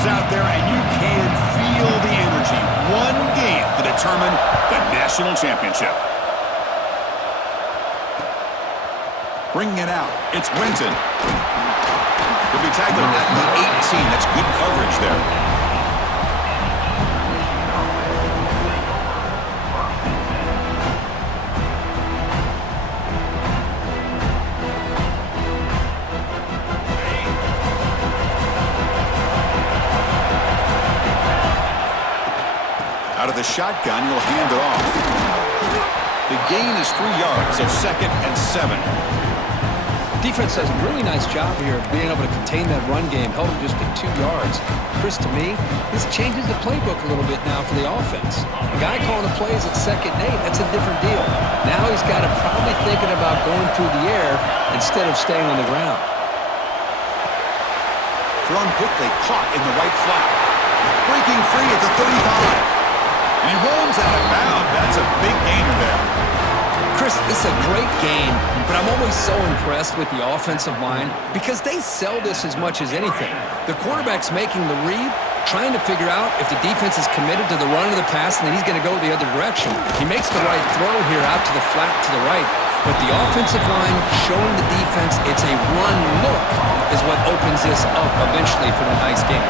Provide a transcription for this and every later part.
goes out there, and you can feel the energy. One game to determine the national championship. Bringing it out, it's Winton. He'll be tackled at the 18. That's good coverage there. Out of the shotgun, he'll hand it off. The gain is 3 yards, so 2nd and 7. Defense does a really nice job here of being able to contain that run game, held him just at 2 yards. Chris, to me, this changes the playbook a little bit now for the offense. The guy calling the plays at 2nd and 8, that's a different deal. Now he's got to probably thinking about going through the air instead of staying on the ground. Thrown quickly, caught in the right flat. Breaking free at the 35. And he rolls out of bounds. That's a big gainer there. Chris, this is a great game, but I'm always so impressed with the offensive line because they sell this as much as anything. The quarterback's making the read, trying to figure out if the defense is committed to the run or the pass, and then he's going to go the other direction. He makes the right throw here out to the flat to the right, but the offensive line showing the defense it's a run look is what opens this up eventually for the nice game.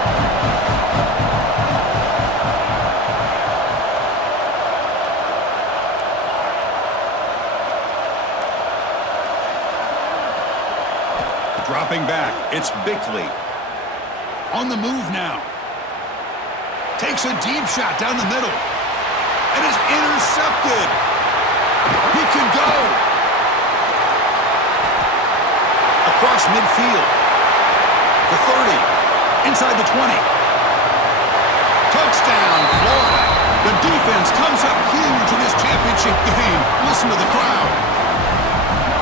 Dropping back, it's Bickley. On the move now. Takes a deep shot down the middle. And is intercepted. He can go. Across midfield. The 30. Inside the 20. Touchdown, Florida. The defense comes up huge in this championship game. Listen to the crowd.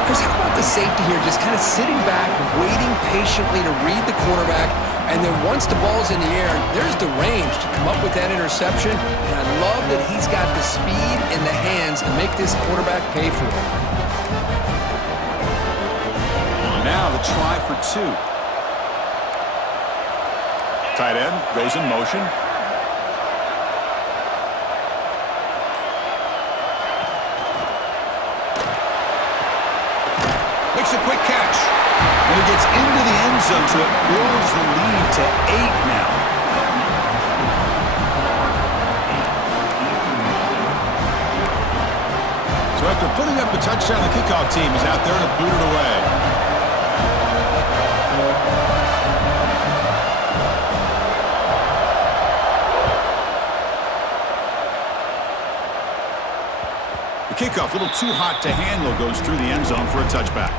Chris, how about the safety here just kind of sitting back, waiting patiently to read the quarterback, and then once the ball's in the air, there's the range to come up with that interception, and I love that he's got the speed in the hands to make this quarterback pay for it. Now the try for 2. Tight end goes in motion. Makes a quick catch. And he gets into the end zone, so it builds the lead to 8 now. So after putting up a touchdown, the kickoff team is out there to boot it away. The kickoff, a little too hot to handle, goes through the end zone for a touchback.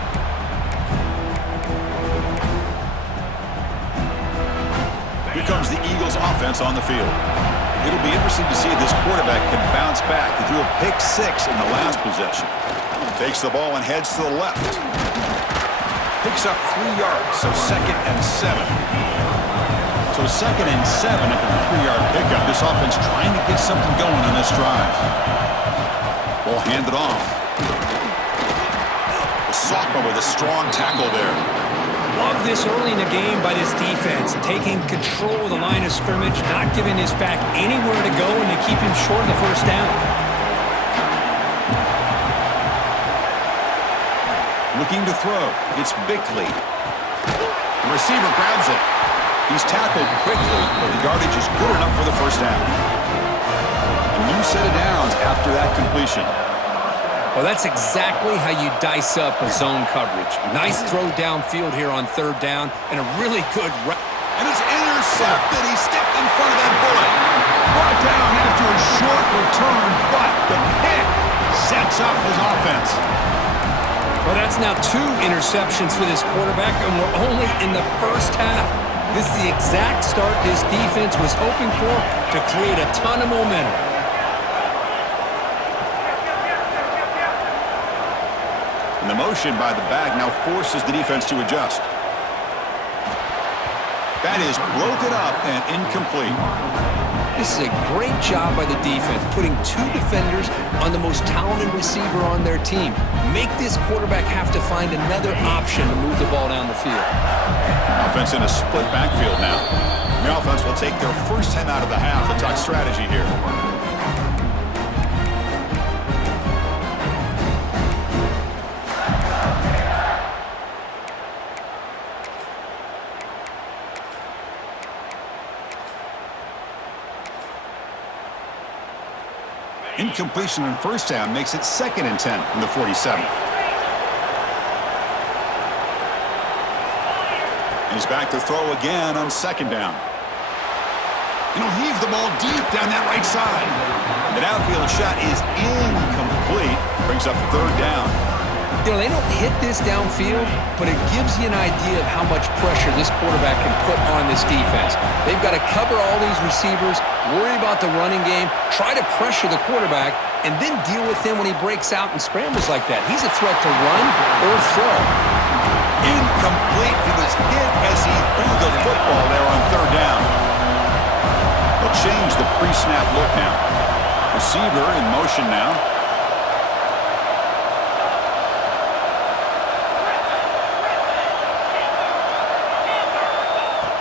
Here comes the Eagles offense on the field. It'll be interesting to see if this quarterback can bounce back. He threw a pick 6 in the last possession. Takes the ball and heads to the left. Picks up 3 yards, so 2nd and 7. So 2nd and 7 after the 3-yard pickup. This offense trying to get something going on this drive. Ball handed off. The sophomore with a strong tackle there. Love this early in the game by this defense, taking control of the line of scrimmage, not giving this back anywhere to go, and they keep him short of the first down. Looking to throw. It's Bickley. The receiver grabs it. He's tackled quickly, but the yardage is good enough for the first down. A new set of downs after that completion. Well, that's exactly how you dice up a zone coverage. Nice throw downfield here on 3rd down, and a really good route. And it's intercepted. He stepped in front of that bullet. Brought down after a short return, but the pick sets up his offense. Well, that's now 2 interceptions for this quarterback, and we're only in the first half. This is the exact start this defense was hoping for to create a ton of momentum. And the motion by the back now forces the defense to adjust. That is broken up and incomplete. This is a great job by the defense, putting two defenders on the most talented receiver on their team. Make this quarterback have to find another option to move the ball down the field. Offense in a split backfield now. The offense will take their first time out of the half. The touch strategy here. Incompletion on first down makes it 2nd and 10 from the 47. He's back to throw again on 2nd down. And he'll heave the ball deep down that right side. An outfield shot is incomplete. Brings up 3rd down. You know, they don't hit this downfield, but it gives you an idea of how much pressure this quarterback can put on this defense. They've got to cover all these receivers, worry about the running game, try to pressure the quarterback, and then deal with him when he breaks out and scrambles like that. He's a threat to run or throw. Incomplete. He was hit as he threw the football there on 3rd down. They'll change the pre-snap look now. Receiver in motion now.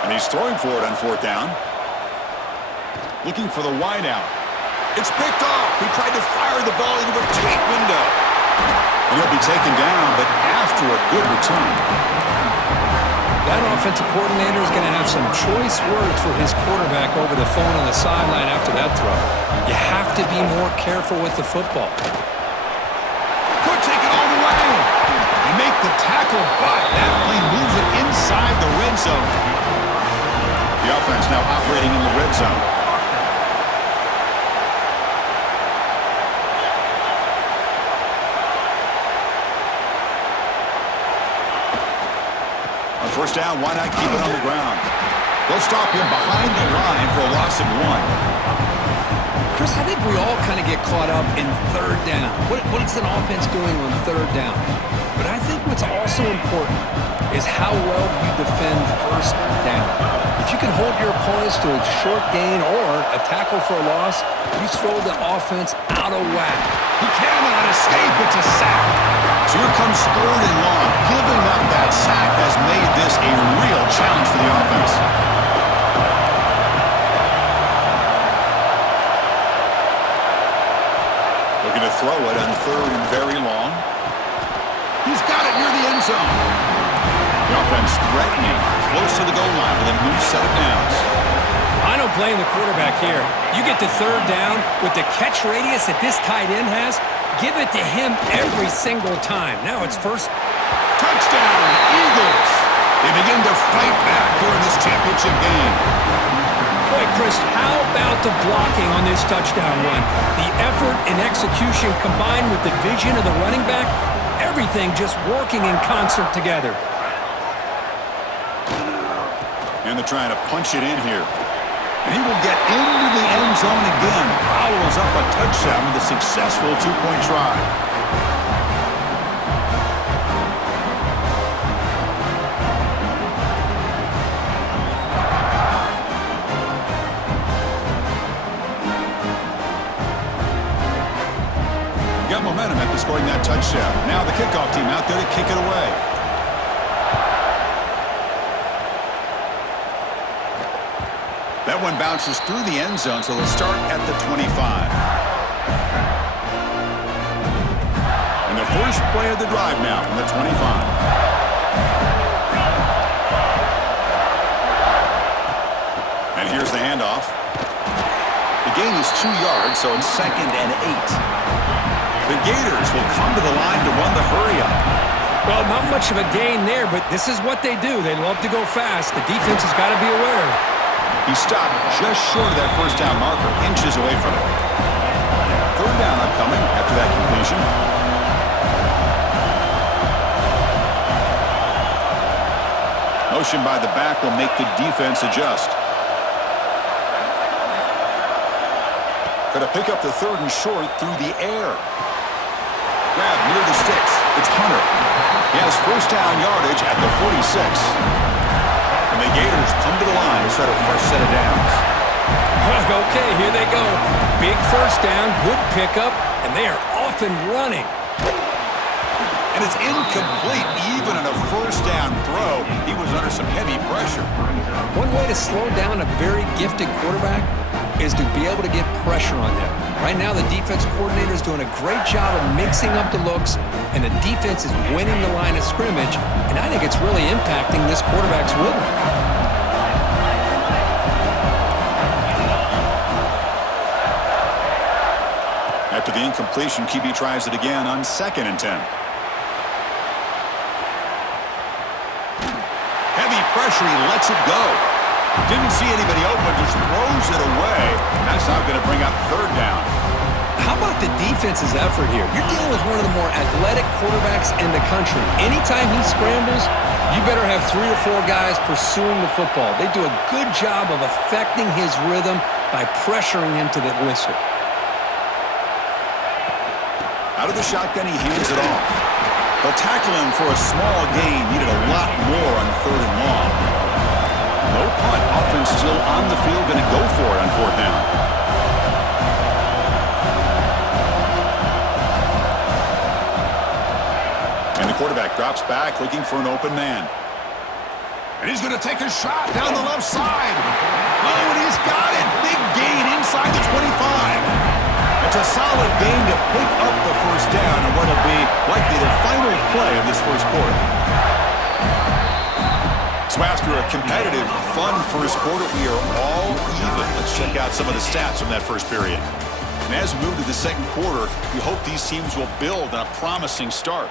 And he's throwing for it on 4th down. Looking for the wideout. It's picked off. He tried to fire the ball into a tight window. And he'll be taken down, but after a good return. That offensive coordinator is going to have some choice words for his quarterback over the phone on the sideline after that throw. You have to be more careful with the football. Could take it all the way. And make the tackle, but that play moves it inside the red zone. The offense now operating in the red zone. On 1st down, why not keep it on the ground? They'll stop him behind the line for a loss of 1. Chris, I think we all kind of get caught up in 3rd down. What is an offense doing on 3rd down? But I think what's also important is how well you defend 1st down. If you can hold your opponents to a short gain or a tackle for a loss, you throw the offense out of whack. He cannot escape. It's a sack. So here comes 3rd and long. Giving up that sack has made this a real challenge for the offense. Looking to throw it on 3rd and very long. He's got it near the end zone. The offense threatening, close to the goal line with a new set of downs. I don't blame the quarterback here. You get to 3rd down with the catch radius that this tight end has, give it to him every single time. Now it's 1st. Touchdown, Eagles! They begin to fight back here in this championship game. Boy, Chris, how about the blocking on this touchdown run? The effort and execution combined with the vision of the running back, everything just working in concert together. And they're trying to punch it in here. And he will get into the end zone again. Follows up a touchdown with a successful 2-point try. Got momentum after scoring that touchdown. Now the kickoff team out there to kick it away. That one bounces through the end zone, so they'll start at the 25. And the first play of the drive now from the 25. And here's the handoff. The gain is 2 yards, so it's 2nd and 8. The Gators will come to the line to run the hurry-up. Well, not much of a gain there, but this is what they do. They love to go fast. The defense has got to be aware. He stopped just short of that 1st down marker, inches away from it. 3rd down upcoming after that completion. Motion by the back will make the defense adjust. Going to pick up the 3rd and short through the air. Grab near the sticks. It's Hunter. He has 1st down yardage at the 46. And the Gators come to the line to start a fresh set of downs. Okay, here they go. Big first down, good pickup, and they are off and running. And it's incomplete. Even on a first down throw, he was under some heavy pressure. One way to slow down a very gifted quarterback is to be able to get pressure on him. Right now, the defense coordinator is doing a great job of mixing up the looks, and the defense is winning the line of scrimmage, and I think it's really impacting this quarterback's rhythm. After the incompletion, QB tries it again on 2nd and 10. Heavy pressure, he lets it go. Didn't see anybody open, just throws it away. And that's now going to bring up 3rd down. How about the defense's effort here? You're dealing with one of the more athletic quarterbacks in the country. Anytime he scrambles, you better have 3 or 4 guys pursuing the football. They do a good job of affecting his rhythm by pressuring him to the whistle. Out of the shotgun, he hands it off. They'll tackle him for a small gain. Needed a lot more on 3rd and long. No punt. Offense still on the field. Going to go for it on 4th down. And the quarterback drops back looking for an open man. And he's going to take a shot down the left side. Oh, and he's got it. Big gain inside the 25. It's a solid game to pick up the first down and what will be likely the final play of this first quarter. So after a competitive, fun first quarter, we are all even. Let's check out some of the stats from that first period. And as we move to the second quarter, we hope these teams will build on a promising start.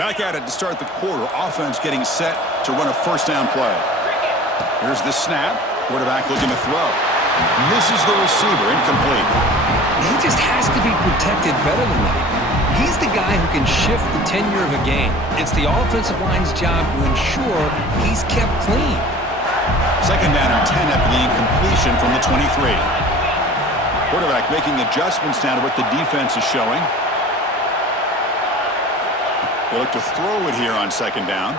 Back at it to start the quarter. Offense getting set to run a first down play. Here's the snap. Quarterback looking to throw. Misses the receiver. Incomplete. He just has to be protected better than that. He's the guy who can shift the tenure of a game. It's the offensive line's job to ensure he's kept clean. 2nd down and 10 after the incompletion from the 23. Quarterback making adjustments now to what the defense is showing. They look to throw it here on 2nd down.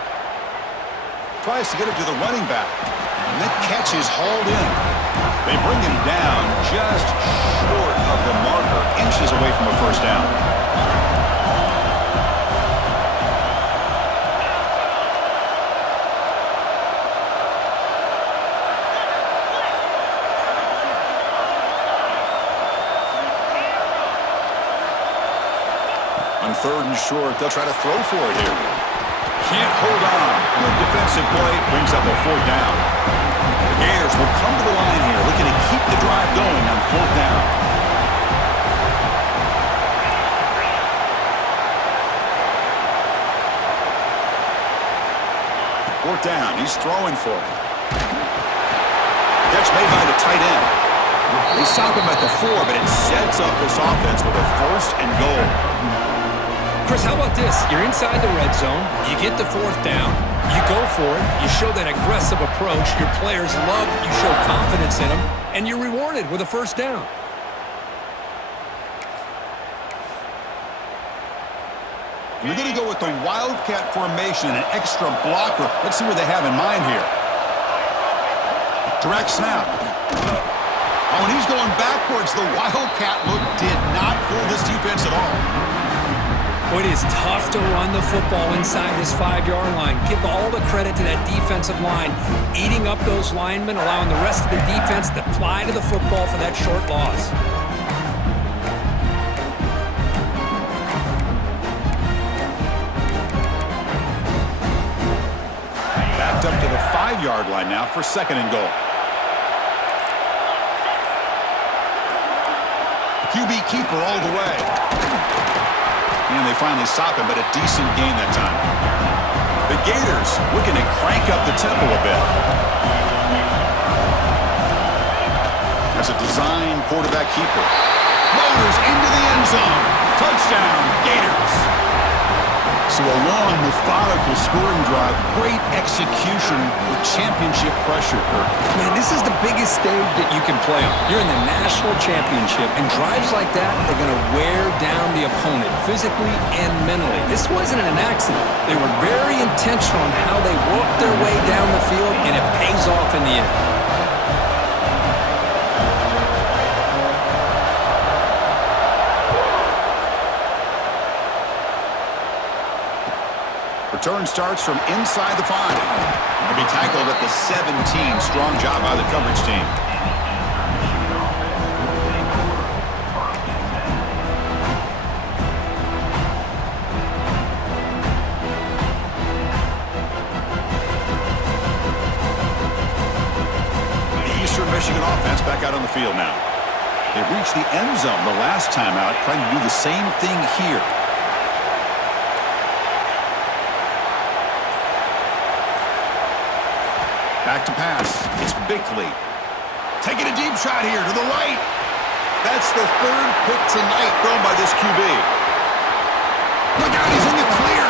Tries to get it to the running back. And that catch is hauled in. They bring him down just short of the marker, inches away from a first down. On 3rd and short, they'll try to throw for it here. Can't hold on. Good defensive play brings up a 4th down. The Gators will come to the line here, looking to keep the drive going on 4th down. Fourth down, he's throwing for it. Catch made by the tight end. They stop him at the 4, but it sets up this offense with a 1st and goal. Chris, how about this? You're inside the red zone. You get the 4th down. You go for it. You show that aggressive approach. Your players love it. You show confidence in them. And you're rewarded with a first down. You're going to go with the Wildcat formation and an extra blocker. Let's see what they have in mind here. Direct snap. Oh, and he's going backwards. The Wildcat look did not fool this defense at all. It is tough to run the football inside this 5-yard line. Give all the credit to that defensive line, eating up those linemen, allowing the rest of the defense to fly to the football for that short loss. Backed up to the 5-yard line now for 2nd and goal. QB keeper all the way. And they finally stop him, but a decent gain that time. The Gators looking to crank up the tempo a bit. That's a design quarterback keeper. Motors into the end zone. Touchdown, Gators. So a long, methodical scoring drive. Great execution with championship pressure, Kirk. Man, this is the biggest stage that you can play on. You're in the national championship, and drives like that are going to wear down the opponent physically and mentally. This wasn't an accident. They were very intentional on how they worked their way down the field, and it pays off in the end. Return starts from inside the 5. He'll be tackled at the 17. Strong job by the coverage team. The Eastern Michigan offense back out on the field now. They reached the end zone the last time out, trying to do the same thing here. Back to pass. It's Bickley. Taking a deep shot here to the right. That's the third pick tonight thrown by this QB. Look out, he's in the clear.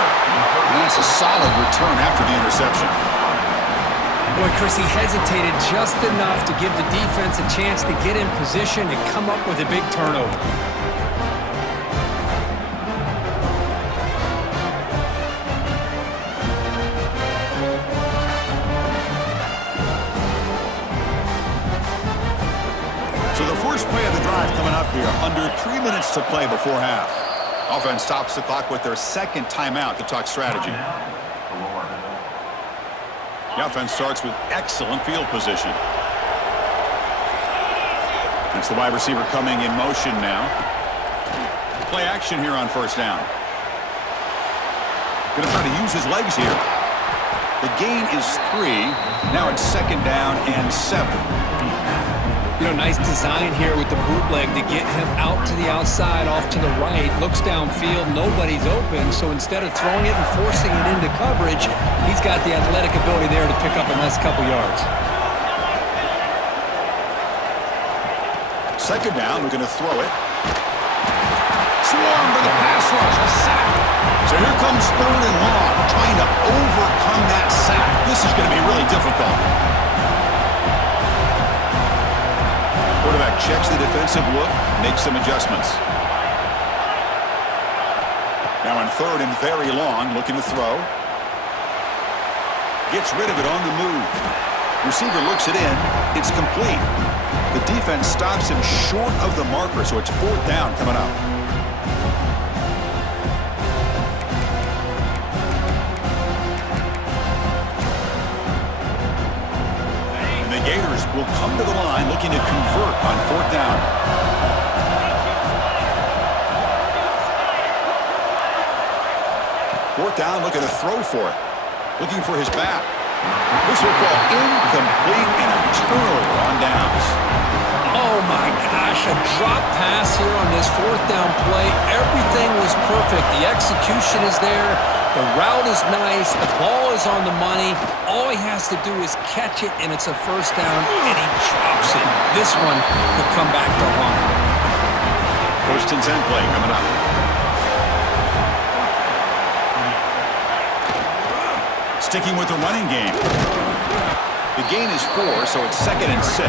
And that's a solid return after the interception. Boy, Chris, he hesitated just enough to give the defense a chance to get in position and come up with a big turnover. So the first play of the drive coming up here, under 3 minutes to play before half. Offense stops the clock with their second timeout to talk strategy. The offense starts with excellent field position. That's the wide receiver coming in motion now. Play action here on first down. Going to try to use his legs here. The gain is 3. Now it's second down and 7. You know, nice design here with the bootleg to get him out to the outside, off to the right. Looks downfield, nobody's open, so instead of throwing it and forcing it into coverage, he's got the athletic ability there to pick up a nice couple yards. Second down, we're going to throw it. Swarm to the pass rush, a sack. So here comes third and long, trying to overcome that sack. This is going to be really difficult. Quarterback checks the defensive look, makes some adjustments. Now on third and very long, looking to throw. Gets rid of it on the move. Receiver looks it in. It's complete. The defense stops him short of the marker, so it's fourth down coming up. Gators will come to the line looking to convert on fourth down. Fourth down, looking to throw for it. Looking for his back. This will fall incomplete and a turnover on downs. Oh my gosh, a drop pass here on this fourth down play. Everything was perfect. The execution is there. The route is nice. The ball is on the money. All he has to do is catch it, and it's a first down, and he drops it. This one could come back to haunt him. First and 10 play coming up. Sticking with the running game. The gain is 4, so it's second and 6.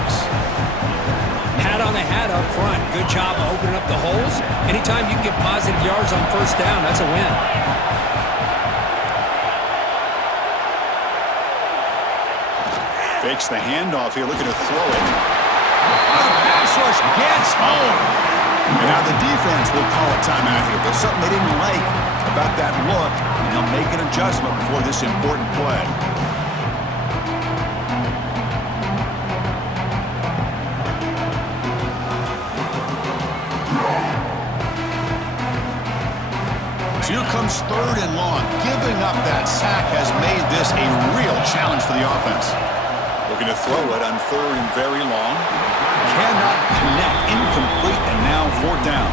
Hat on the hat up front. Good job of opening up the holes. Anytime you can get positive yards on first down, that's a win. Fakes the handoff here, looking to throw it. Oh, the pass rush gets home. And now the defense will call a timeout here. There's something they didn't like about that look, and they'll make an adjustment before this important play. So here comes third and long. Giving up that sack has made this a real challenge for the offense. Looking to throw it on third and very long. Cannot connect. Incomplete, and now fourth down.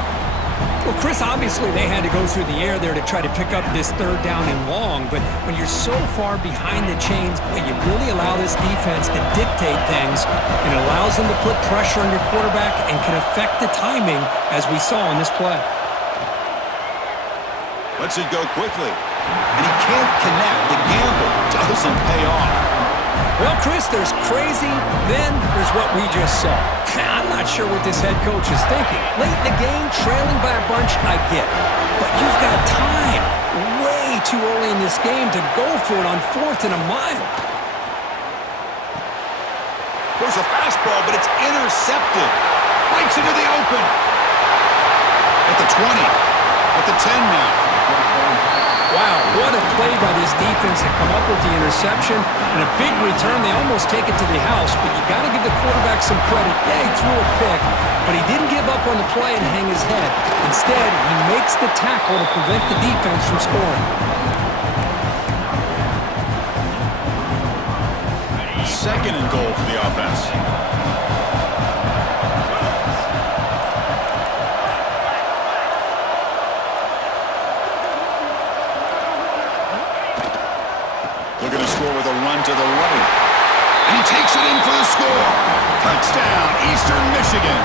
Well, Chris, obviously they had to go through the air there to try to pick up this third down and long, but when you're so far behind the chains, boy, you really allow this defense to dictate things, and it allows them to put pressure on your quarterback and can affect the timing, as we saw in this play. Lets it go quickly. and he can't connect. The gamble doesn't pay off. Well, Chris, there's crazy, then there's what we just saw. I'm not sure what this head coach is thinking. Late in the game, trailing by a bunch, I get it. But you've got time, way too early in this game to go for it on 4th and a mile. There's a fastball, but it's intercepted. Breaks into the open. At the 20. At the 10 now. Wow, what a play by this defense to come up with the interception. And a big return. They almost take it to the house, but you got to give the quarterback some credit. Yeah, he threw a pick, but he didn't give up on the play and hang his head. Instead, he makes the tackle to prevent the defense from scoring. Second and goal for the offense. Looking to score with a run to the right. And he takes it in for the score. Touchdown, Eastern Michigan.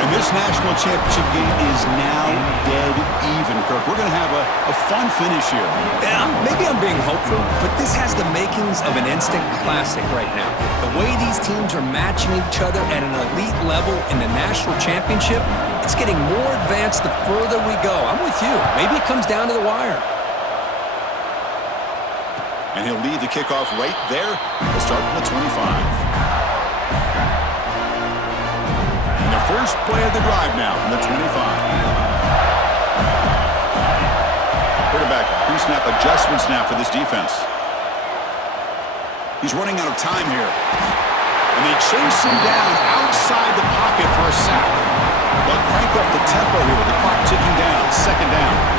And this national championship game is now dead even, Kirk. We're going to have a fun finish here. Yeah, maybe I'm being hopeful, but this has the makings of an instant classic right now. The way these teams are matching each other at an elite level in the national championship, it's getting more advanced the further we go. I'm with you. Maybe it comes down to the wire. And he'll lead the kickoff right there. We'll start from the 25. And the first play of the drive now from the 25. Quarterback pre-snap adjustments now for this defense. He's running out of time here. And they chase him down outside the pocket for a sack. But crank up the tempo here with the clock ticking down. Second down.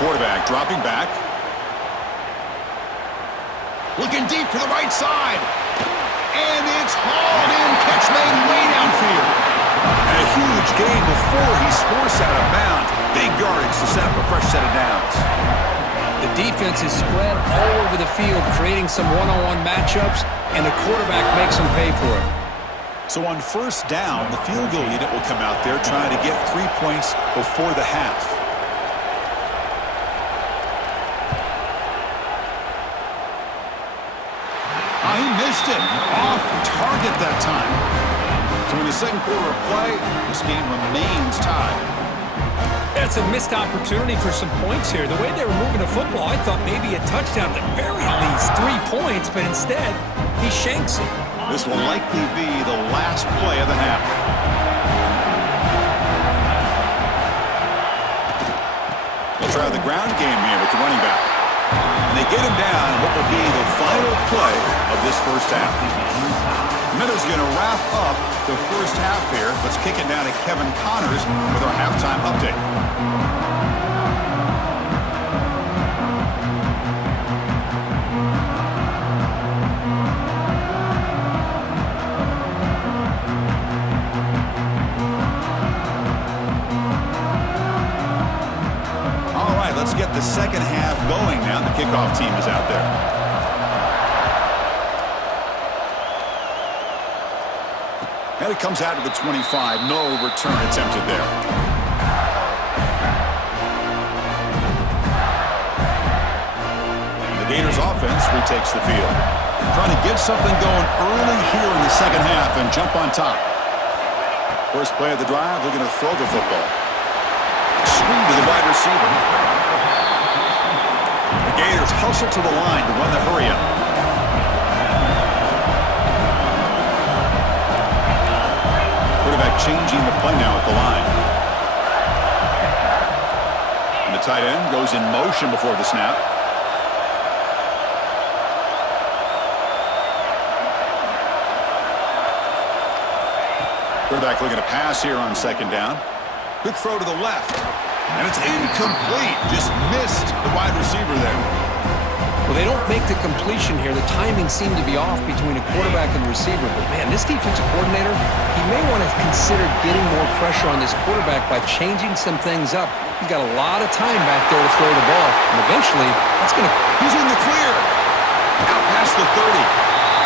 Quarterback dropping back. Looking deep to the right side. And it's hauled in. Catch made way downfield. And a huge gain before he's forced out of bounds. Big yardage to set up a fresh set of downs. The defense is spread all over the field, creating some one-on-one matchups, and the quarterback makes them pay for it. So on first down, the field goal unit will come out there trying to get 3 points before the half. He missed it. Off target that time. So in the second quarter of play, this game remains tied. That's a missed opportunity for some points here. The way they were moving the football, I thought maybe a touchdown, at the very least 3 points, but instead, he shanks it. This will likely be the last play of the half. They'll try the ground game here with the running back. And they get him down in what will be the final play of this first half. Miller's going to wrap up the first half here. Let's kick it down to Kevin Connors with our halftime update. Let's get the second half going now. The kickoff team is out there. And it comes out to the 25. No return attempted there. The Gators offense retakes the field. Trying to get something going early here in the second half and jump on top. First play of the drive, looking to throw the football. Screen to the wide receiver. The Gators hustle to the line to run the hurry-up. Quarterback changing the play now at the line. And the tight end goes in motion before the snap. Quarterback looking to pass here on second down. Quick throw to the left. And it's incomplete. Just missed the wide receiver there. Well, they don't make the completion here. The timing seemed to be off between a quarterback and the receiver. But, man, this defensive coordinator, he may want to consider getting more pressure on this quarterback by changing some things up. He's got a lot of time back there to throw the ball. And eventually, that's going to... He's in the clear. Out past the 30.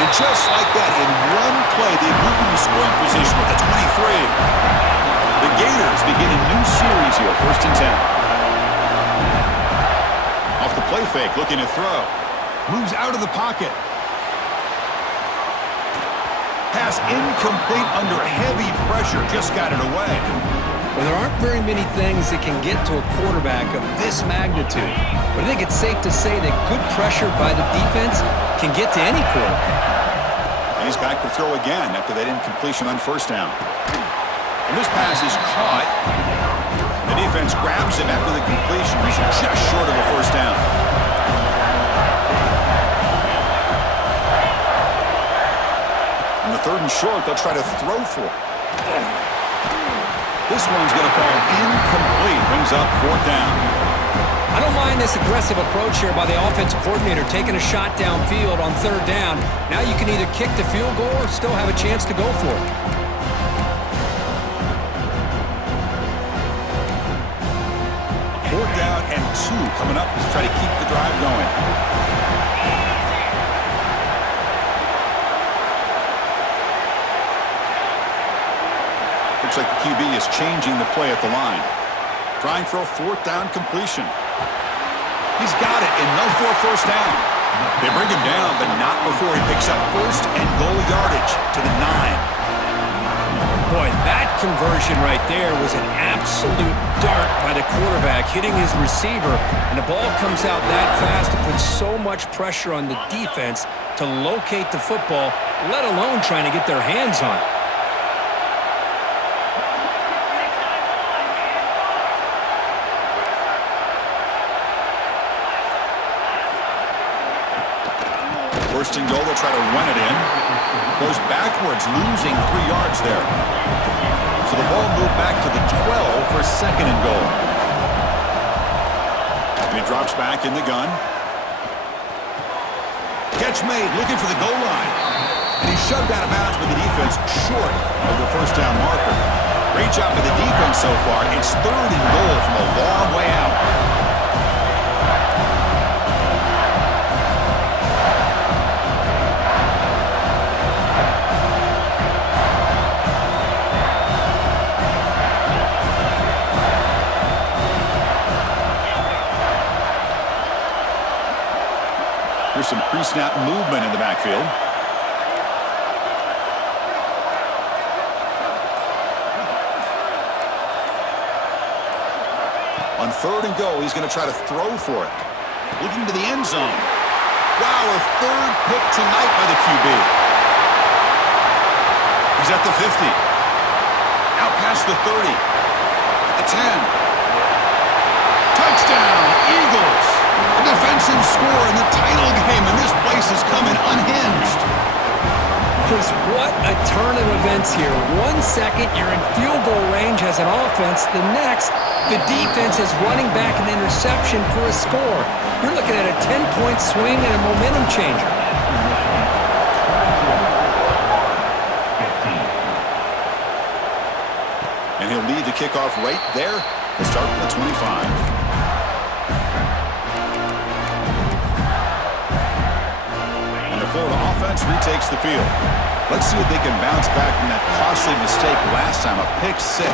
And just like that, in one play, they moved into scoring position with the 23. Gators begin a new series here, 1st and 10. Off the play fake, looking to throw. Moves out of the pocket. Pass incomplete under heavy pressure. Just got it away. Well, there aren't very many things that can get to a quarterback of this magnitude. But I think it's safe to say that good pressure by the defense can get to any quarterback. And he's back to throw again after that incompletion on 1st down. And this pass is caught. The defense grabs him after the completion. He's just short of a 1st down. On the 3rd and short, they'll try to throw for it. This one's going to fall incomplete. Brings up 4th down. I don't mind this aggressive approach here by the offensive coordinator, taking a shot downfield on 3rd down. Now you can either kick the field goal or still have a chance to go for it. 4th down and 2 coming up to try to keep the drive going. Looks like the QB is changing the play at the line. Trying for a 4th down completion. He's got it, enough for a 1st down. They bring him down, but not before he picks up 1st and goal yardage to the 9. Boy, that conversion right there was an absolute dart by the quarterback, hitting his receiver, and the ball comes out that fast to put so much pressure on the defense to locate the football, let alone trying to get their hands on it. First and goal, they'll try to run it in. Goes backwards, losing 3 yards there. So the ball moved back to the 12 for 2nd and goal. And he drops back in the gun. Catch made, looking for the goal line. And he's shoved out of bounds with the defense short of the 1st down marker. Great job by the defense so far. It's 3rd and goal from a long way out. There's some pre-snap movement in the backfield. On 3rd and goal, he's going to try to throw for it. Looking to the end zone. Wow, a 3rd pick tonight by the QB. He's at the 50. Out past the 30. At the 10. Touchdown, Eagles! A defensive score in the title game, and this place is coming unhinged. Chris, what a turn of events here. 1 second, you're in field goal range as an offense. The next, the defense is running back an interception for a score. You're looking at a 10-point swing and a momentum changer. And he'll lead the kickoff right there to start from the 25. Florida offense retakes the field. Let's see if they can bounce back from that costly mistake last time, a pick 6.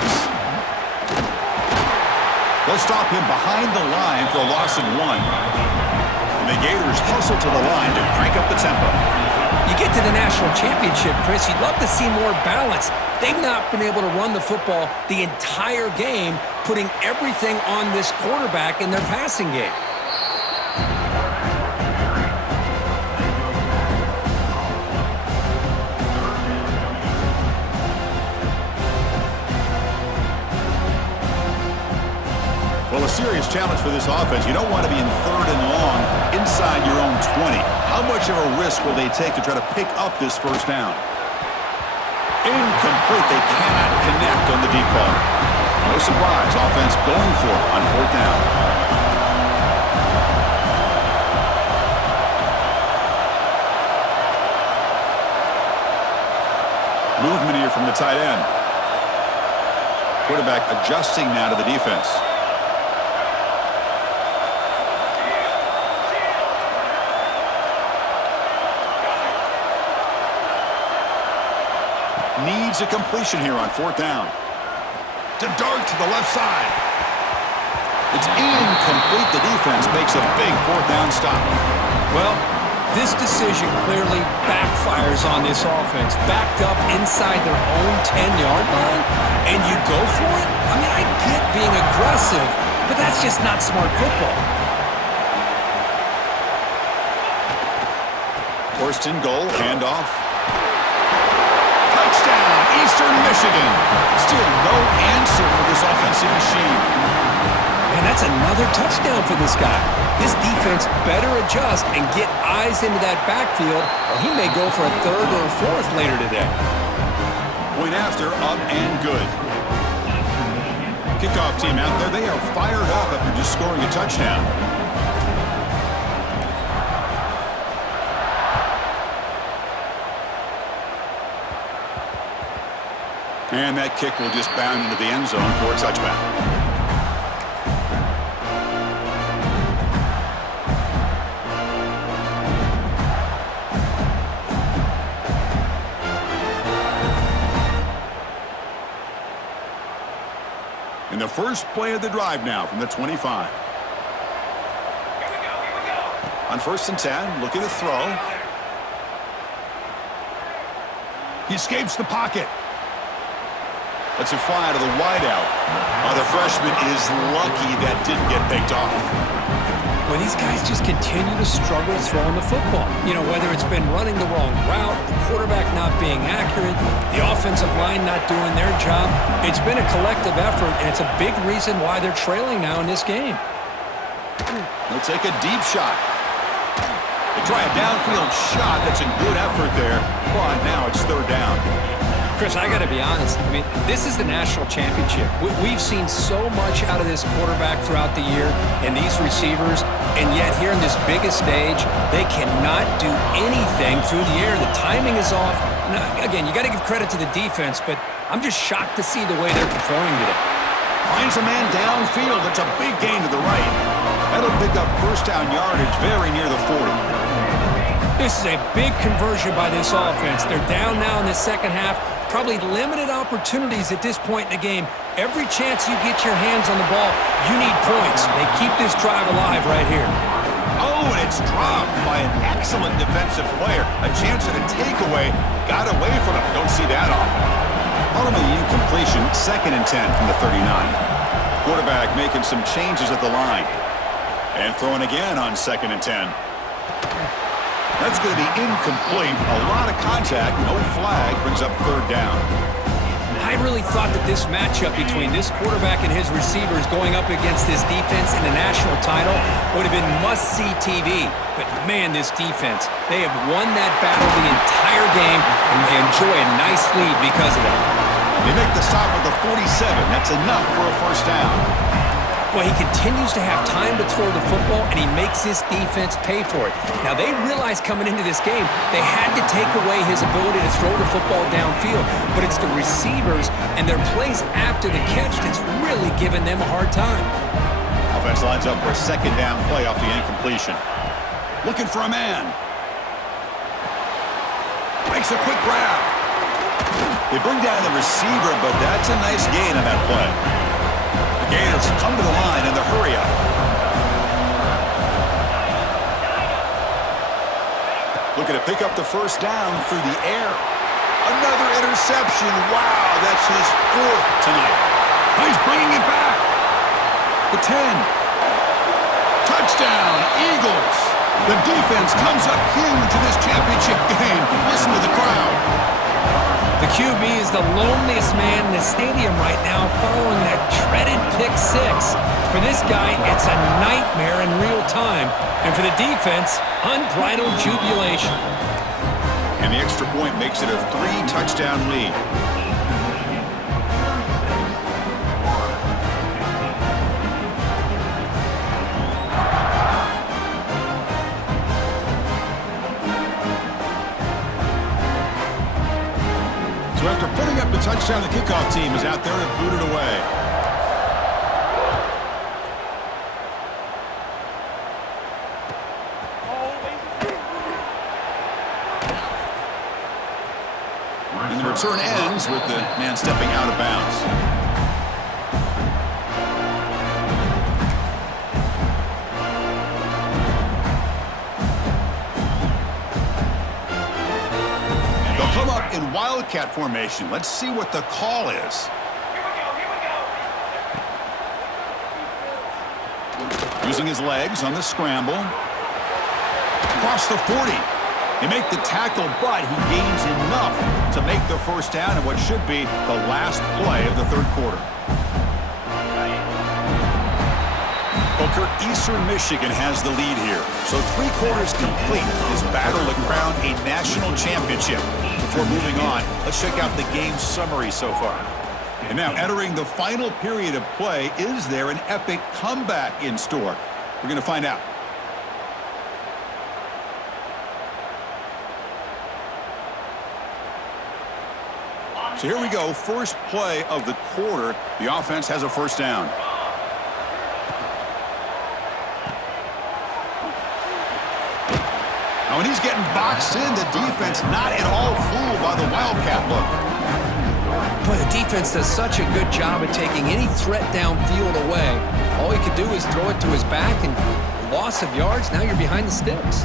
They'll stop him behind the line for a loss of 1. And the Gators hustle to the line to crank up the tempo. You get to the national championship, Chris, you'd love to see more balance. They've not been able to run the football the entire game, putting everything on this quarterback in their passing game. Well, a serious challenge for this offense. You don't want to be in 3rd and long inside your own 20. How much of a risk will they take to try to pick up this 1st down? Incomplete. They cannot connect on the deep ball. No surprise. Offense going for it on 4th down. Movement here from the tight end. Quarterback adjusting now to the defense. Needs a completion here on 4th down. to dart to the left side. It's incomplete. The defense makes a big fourth down stop. Well, this decision clearly backfires on this offense. Backed up inside their own 10-yard line, and you go for it? I mean, I get being aggressive, but that's just not smart football. First and goal, handoff. Touchdown, Eastern Michigan. Still no answer for this offensive machine. And that's another touchdown for this guy. This defense better adjust and get eyes into that backfield, or he may go for a third or a fourth later today. Point after, up and good. Kickoff team out there, they are fired up after just scoring a touchdown. And that kick will just bound into the end zone for a touchback. In the first play of the drive now from the 25. On first and 10, look at the throw. He escapes the pocket. That's a fly to the wideout. The freshman is lucky that didn't get picked off. Well, these guys just continue to struggle throwing the football. You know, whether it's been running the wrong route, the quarterback not being accurate, the offensive line not doing their job. It's been a collective effort, and it's a big reason why they're trailing now in this game. They'll take a deep shot. They try a downfield shot. That's a good effort there, but now it's third down. Chris, I got to be honest. I mean, this is the national championship. We've seen so much out of this quarterback throughout the year and these receivers, and yet here in this biggest stage, they cannot do anything through the air. The timing is off. Now, again, you got to give credit to the defense, but I'm just shocked to see the way they're performing today. Finds a man downfield. It's a big gain to the right. That'll pick up first down yardage very near the 40. This is a big conversion by this offense. They're down now in the second half. Probably limited opportunities at this point in the game. Every chance you get your hands on the ball, you need points. They keep this drive alive right here. Oh, and it's dropped by an excellent defensive player. A chance at a takeaway. Got away from him. Don't see that often. Ultimately, incompletion, second and 10 from the 39. Quarterback making some changes at the line. And throwing again on second and 10. That's going to be incomplete. A lot of contact, no flag, brings up third down. I really thought that this matchup between this quarterback and his receivers going up against this defense in the national title would have been must-see TV. But man, this defense, they have won that battle the entire game, and they enjoy a nice lead because of that. They make the stop with the 47. That's enough for a first down. Well, he continues to have time to throw the football, and he makes his defense pay for it. Now, they realized coming into this game they had to take away his ability to throw the football downfield, but it's the receivers and their plays after the catch that's really giving them a hard time. Offense lines up for a second down play off the incompletion. Looking for a man. Makes a quick grab. They bring down the receiver, but that's a nice gain on that play. Gators come to the line in the hurry-up. Looking to pick up the first down through the air. Another interception. Wow, that's his fourth tonight. He's bringing it back. The 10. Touchdown, Eagles. The defense comes up huge in this championship game. Listen to the crowd. The QB is the loneliest man in the stadium right now following that dreaded pick six. For this guy, it's a nightmare in real time. And for the defense, unbridled jubilation. And the extra point makes it a 3-touchdown lead. So after putting up the touchdown, the kickoff team is out there to boot it away. And the return ends with the man stepping out of bounds. wildcat formation. Let's see what the call is. Using his legs on the scramble. Across the 40. They make the tackle, but he gains enough to make the first down in what should be the last play of the third quarter. Booker, Eastern Michigan has the lead here. So 3 quarters complete in his battle to crown a national championship. Before moving on, let's check out the game summary so far. And now entering the final period of play, is there an epic comeback in store? We're going to find out. So here we go, first play of the quarter. The offense has a first down. Now when he's getting boxed in, the defense not at all fooled by the wildcat look. Boy, the defense does such a good job at taking any threat downfield away. All he could do is throw it to his back, and loss of yards, now you're behind the sticks.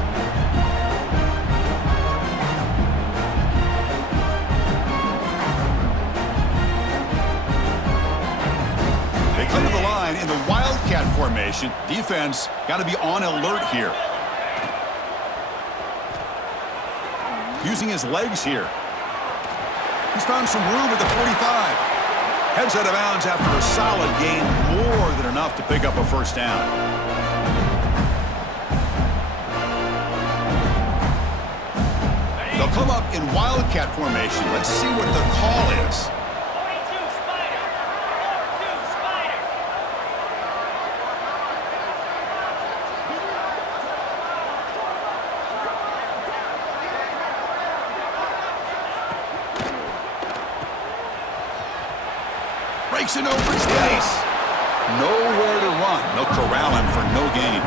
They come to the line in the wildcat formation. Defense got to be on alert here. Using his legs here. He's found some room at the 45. Heads out of bounds after a solid gain, more than enough to pick up a first down. They'll come up in wildcat formation. Let's see what the call is. Breaks in open space. Nowhere to run. They'll corral him for no gain.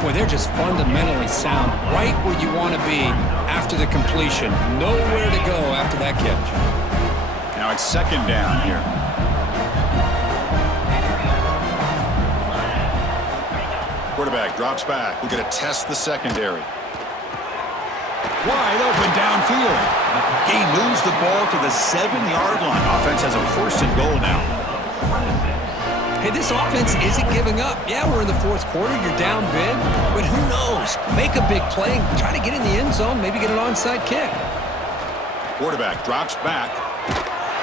Boy, they're just fundamentally sound, right where you want to be after the completion. Nowhere to go after that catch. Now it's second down here. Quarterback drops back. We're going to test the secondary. Wide open downfield. Gain moves the ball to the 7-yard line. Offense has a first and goal now. Hey, this offense isn't giving up. Yeah, we're in the fourth quarter. You're down big. But who knows? Make a big play. Try to get in the end zone. Maybe get an onside kick. Quarterback drops back.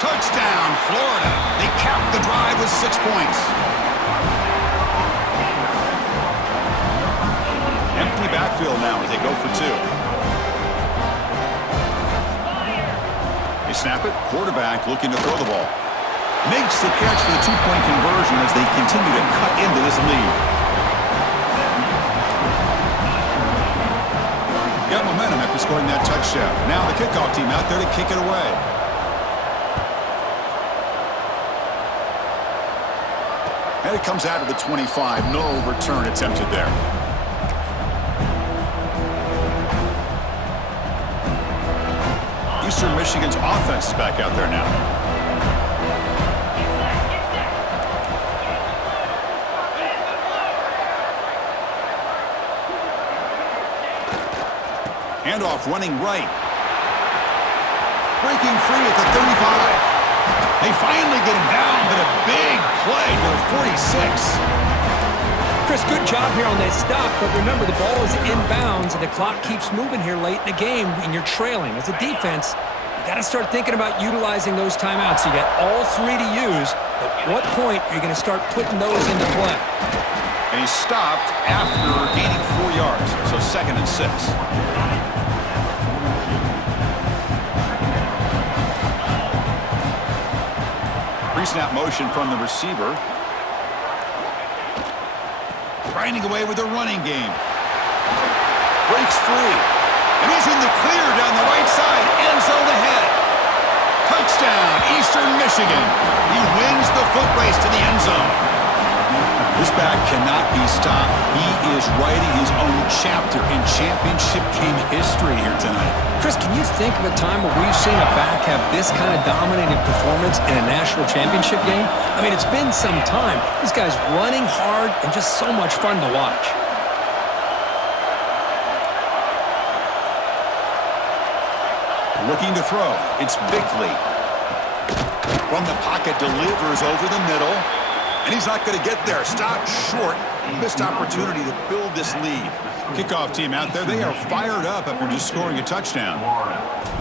Touchdown, Florida. They cap the drive with 6 points. Empty backfield now as they go for 2. They snap it. Quarterback looking to throw the ball. Makes the catch for the 2-point conversion as they continue to cut into this lead. Got momentum after scoring that touchdown. Now the kickoff team out there to kick it away. And it comes out of the 25. No return attempted there. Eastern Michigan's offense is back out there now. Handoff running right. Breaking free at the 35. They finally get him down, but a big play to the 46. Chris, good job here on that stop, but remember the ball is inbounds and the clock keeps moving here late in the game and you're trailing. As a defense, you got to start thinking about utilizing those timeouts. You got all 3 to use. At what point are you going to start putting those into play? And he stopped after gaining 4 yards, so 2nd and 6. Pre-snap motion from the receiver. Grinding away with the running game. Breaks free. And he's in the clear down the right side. End zone ahead. Touchdown, Eastern Michigan. He wins the foot race to the end zone. This back cannot be stopped. He is writing his own chapter in championship game history here tonight. Chris, can you think of a time where we've seen a back have this kind of dominating performance in a national championship game? I mean, it's been some time. This guy's running hard and just so much fun to watch. Looking to throw. It's Bickley. From the pocket, delivers over the middle. And he's not going to get there. Stopped short. Missed opportunity to build this lead. Kickoff team out there, they are fired up after just scoring a touchdown.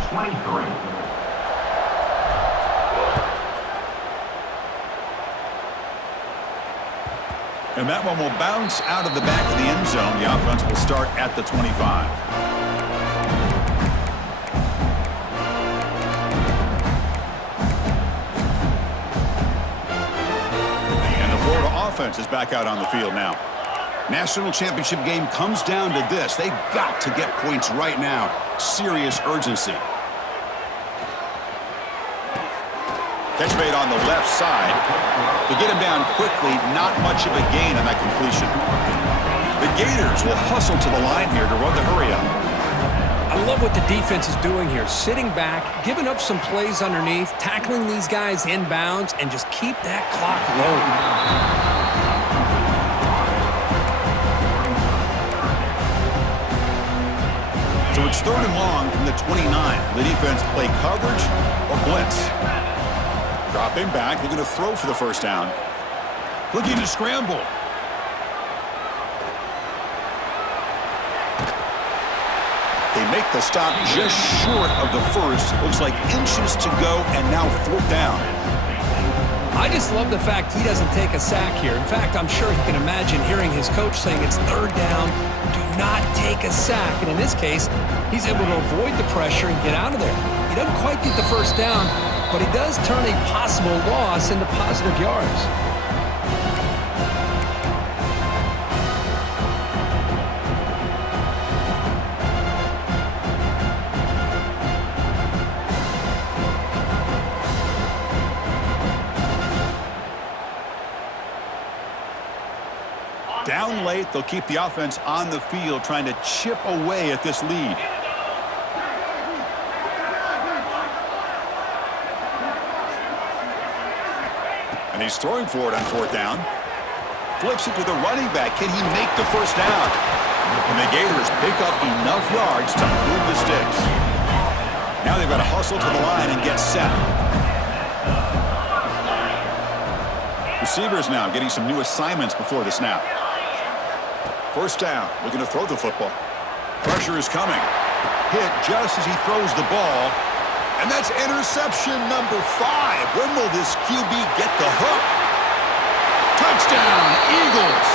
23. And that one will bounce out of the back of the end zone. The offense will start at the 25. And the Florida offense is back out on the field now. National championship game comes down to this. They've got to get points right now. Serious urgency. Catch made on the left side. To get him down quickly, not much of a gain on that completion. The Gators will hustle to the line here to run the hurry up. I love what the defense is doing here. Sitting back, giving up some plays underneath, tackling these guys inbounds, and just keep that clock low. So it's 3rd and long from the 29. The defense play coverage or blitz. Dropping back, looking to throw for the first down. Looking to scramble. They make the stop just short of the first. Looks like inches to go, and now 4th down. I just love the fact he doesn't take a sack here. In fact, I'm sure he can imagine hearing his coach saying it's 3rd down, do not take a sack. And in this case, he's able to avoid the pressure and get out of there. He doesn't quite get the first down, but he does turn a possible loss into positive yards. Down late, they'll keep the offense on the field trying to chip away at this lead. And he's throwing for it on 4th down. Flips it to the running back. Can he make the first down? And the Gators pick up enough yards to move the sticks. Now they've got to hustle to the line and get set. Receivers now getting some new assignments before the snap. First down, looking to throw the football. Pressure is coming. Hit just as he throws the ball. And that's interception number 5. When will this QB get the hook? Touchdown, Eagles.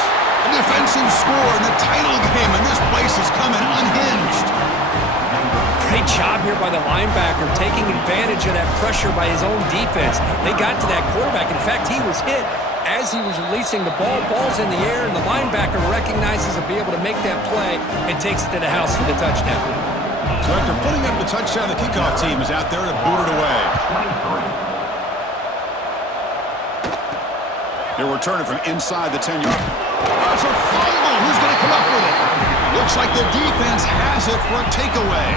A defensive score in the title game, and this place is coming unhinged. Great job here by the linebacker, taking advantage of that pressure by his own defense. They got to that quarterback. In fact, he was hit as he was releasing the ball. Ball's in the air, and the linebacker recognizes to be able to make that play and takes it to the house for the touchdown. So after putting up the touchdown, the kickoff team is out there to boot it away. They're returning from inside the 10-yard. Oh, it's a fumble. Who's going to come up with it? Looks like the defense has it for a takeaway.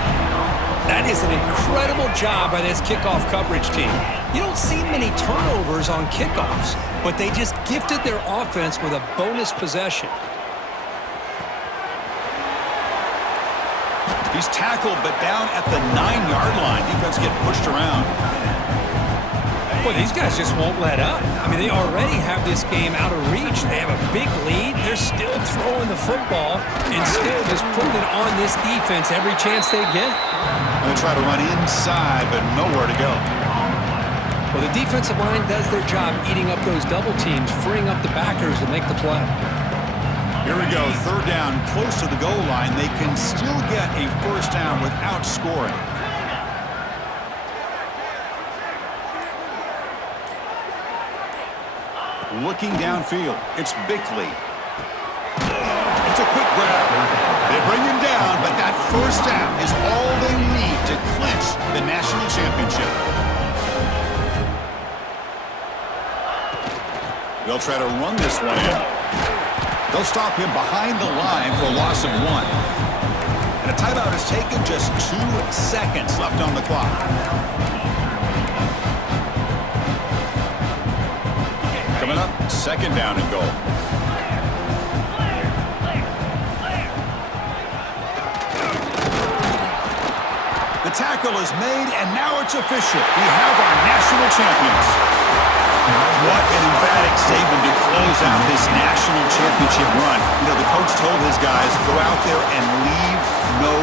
That is an incredible job by this kickoff coverage team. You don't see many turnovers on kickoffs, but they just gifted their offense with a bonus possession. He's tackled, but down at the 9-yard line. Defense get pushed around. Boy, these guys just won't let up. I mean, they already have this game out of reach. They have a big lead. They're still throwing the football and still just putting it on this defense every chance they get. They try to run inside, but nowhere to go. Well, the defensive line does their job eating up those double teams, freeing up the backers to make the play. Here we go, 3rd down, close to the goal line. They can still get a first down without scoring. Looking downfield, it's Bickley. It's a quick grab. They bring him down, but that first down is all they need to clinch the national championship. They'll try to run this one in. They'll stop him behind the line for a loss of 1. And a timeout is taken, just 2 seconds left on the clock. Coming up, 2nd down and goal. The tackle is made, and now it's official. We have our national champions. What an emphatic statement to close out this national championship run. You know, the coach told his guys, go out there and leave no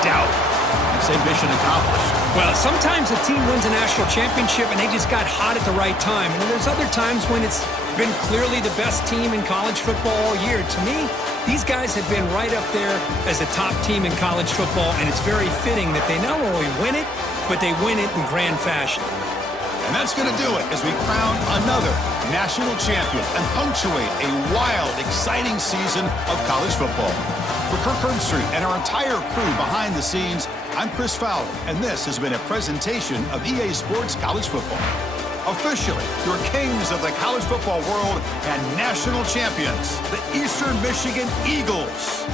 doubt. And say mission accomplished. Well, sometimes a team wins a national championship and they just got hot at the right time. And then there's other times when it's been clearly the best team in college football all year. To me, these guys have been right up there as the top team in college football, and it's very fitting that they not only win it, but they win it in grand fashion. And that's going to do it as we crown another national champion and punctuate a wild, exciting season of college football. For Kirk Herbstreit and our entire crew behind the scenes, I'm Chris Fowler, and this has been a presentation of EA Sports College Football. Officially, your kings of the college football world and national champions, the Eastern Michigan Eagles.